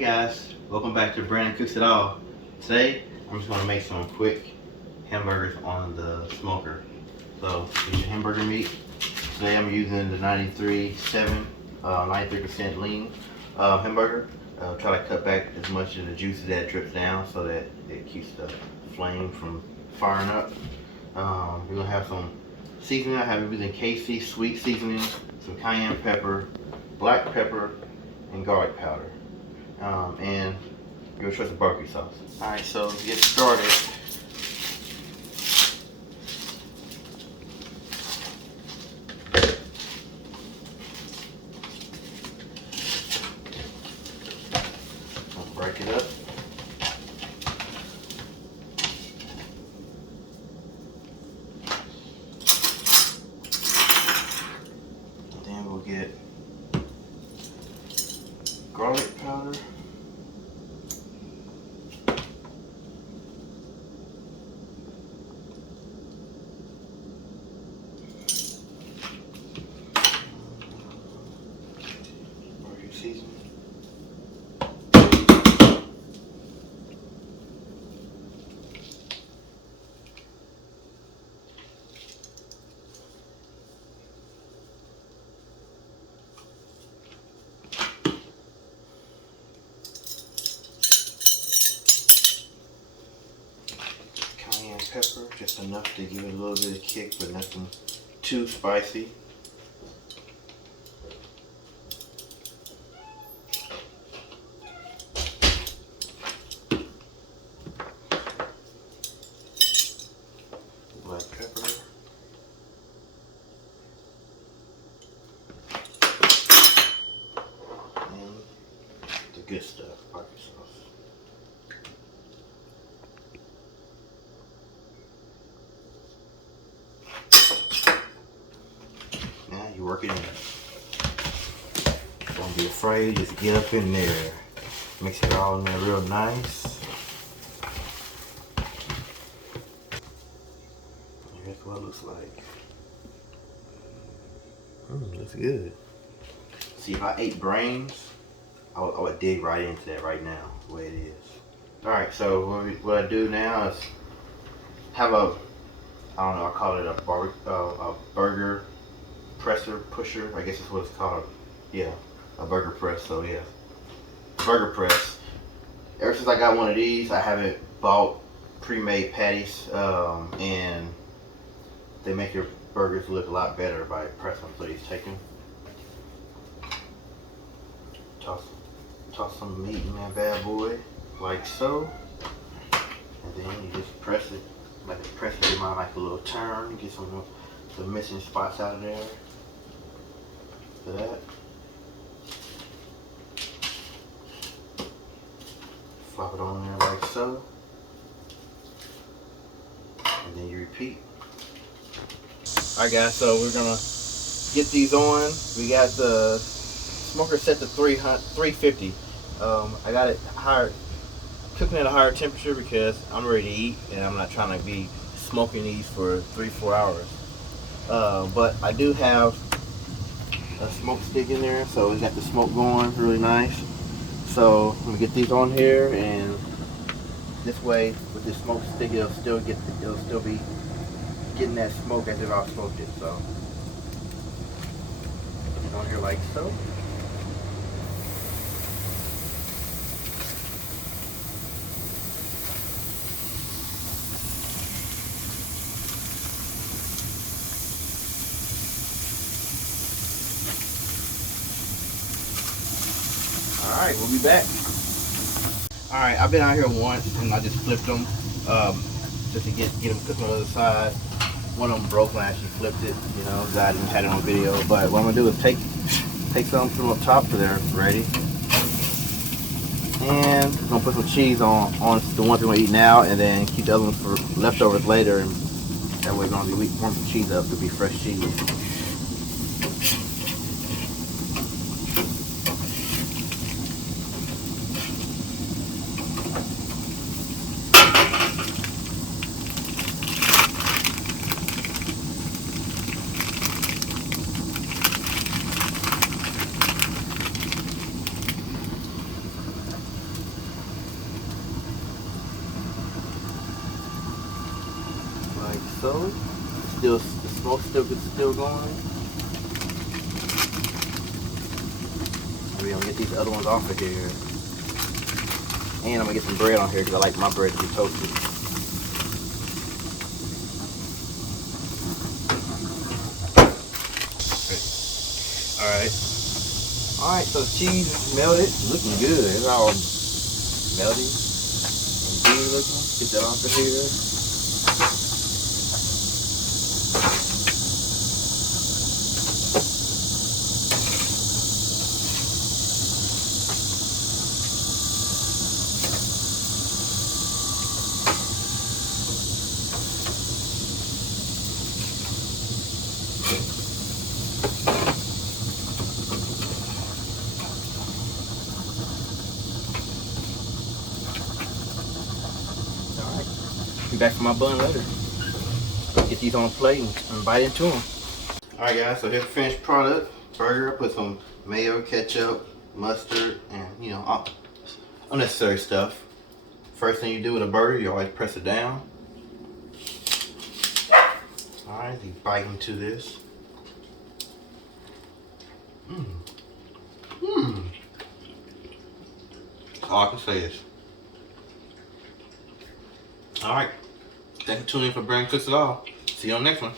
guys, welcome back to Brandon Cooks It All. Today, I'm just going to make some quick hamburgers on the smoker. So, here's your hamburger meat. Today I'm using the 93% lean hamburger. Try to cut back as much of the juices that drips down so that it keeps the flame from firing up. We're going to have some seasoning. I have using KC sweet seasoning, some cayenne pepper, black pepper, and garlic powder. And you'll try some BBQ sauce. Alright, so to get started, I'll break it up. And then we'll get garlic powder. Seasoning. Cayenne pepper, just enough to give it a little bit of kick, but nothing too spicy. Black pepper. And the good stuff, BBQ sauce. Now you work it in. Don't be afraid, just get up in there. Mix it all in there real nice. Here's what it looks like. Looks good. See, if I ate brains, I would dig right into that right now, the way it is. Alright, so what I do now is have a, I don't know, I call it a burger presser pusher. I guess that's what it's called. Yeah, a burger press. So yeah, burger press. Ever since I got one of these, I haven't bought pre-made patties, and they make your burgers look a lot better by pressing. Please take them. Toss some meat in that bad boy, like so, and then you just press it, like give mine like a little turn, get some missing spots out of there. For that, flop it on there like so, and then you repeat. Alright guys, so we're gonna get these on. We got the smoker set to 350. I got it higher, cooking at a higher temperature because I'm ready to eat and I'm not trying to be smoking these for 3-4 hours. But I do have a smoke stick in there, so we got the smoke going really nice. So I'm gonna get these on here, and this way with this smoke stick, it'll still be getting that smoke as if I smoked it. So get on here like so. Alright, we'll be back. Alright, I've been out here once and I just flipped them just to get them cooked on the other side. One of them broke when I actually flipped it, you know, because I didn't have it on video. But what I'm going to do is take some from up top so they're ready. And I'm going to put some cheese on the ones we're going to eat now, and then keep the other ones for leftovers later. And that way we're going to warm some cheese up to be fresh cheese. like so. Still, the smoke still going. Maybe I'm gonna get these other ones off of here. And I'm gonna get some bread on here because I like my bread to be toasted. Alright. Alright, so the cheese is melted. Looking good. It's all melty and good looking. Get that off of here. Be back for my bun later. Get these on a plate and bite into them. Alright guys, so here's the finished product. Burger. I put some mayo, ketchup, mustard, and you know, all unnecessary stuff. First thing you do with a burger, you always press it down. Alright, you bite into this. All I can say is. Alright. Thanks for tuning in for Brand Cooks It All. See you on the next one.